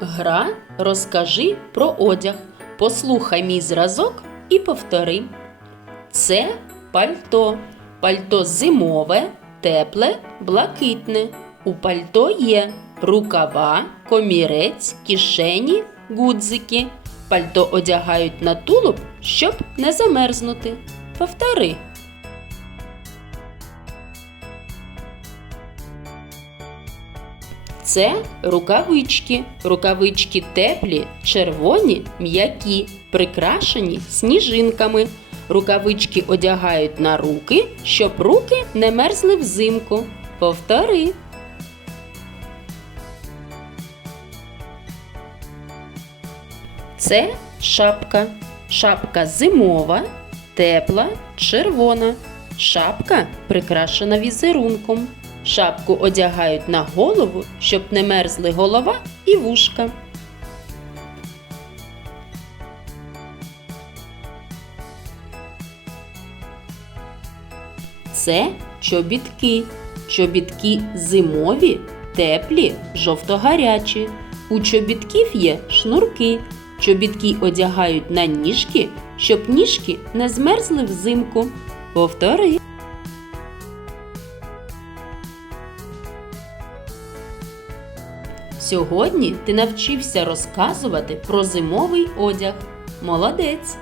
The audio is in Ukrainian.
Гра розкажи про одяг. Послухай мій зразок і повтори. Це пальто. Пальто зимове, тепле, блакитне. У пальто є рукава, комірець, кишені, гудзики. Пальто одягають на тулуб, щоб не замерзнути. Повтори. Це рукавички. Рукавички теплі, червоні, м'які, прикрашені сніжинками. Рукавички одягають на руки, щоб руки не мерзли взимку. Повтори. Це шапка. Шапка зимова, тепла, червона. Шапка прикрашена візерунком. Шапку одягають на голову, щоб не мерзли голова і вушка. Це чобітки. Чобітки зимові, теплі, жовто-гарячі. У чобітків є шнурки. Чобітки одягають на ніжки, щоб ніжки не змерзли взимку. Повтори. Сьогодні ти навчився розказувати про зимовий одяг. Молодець!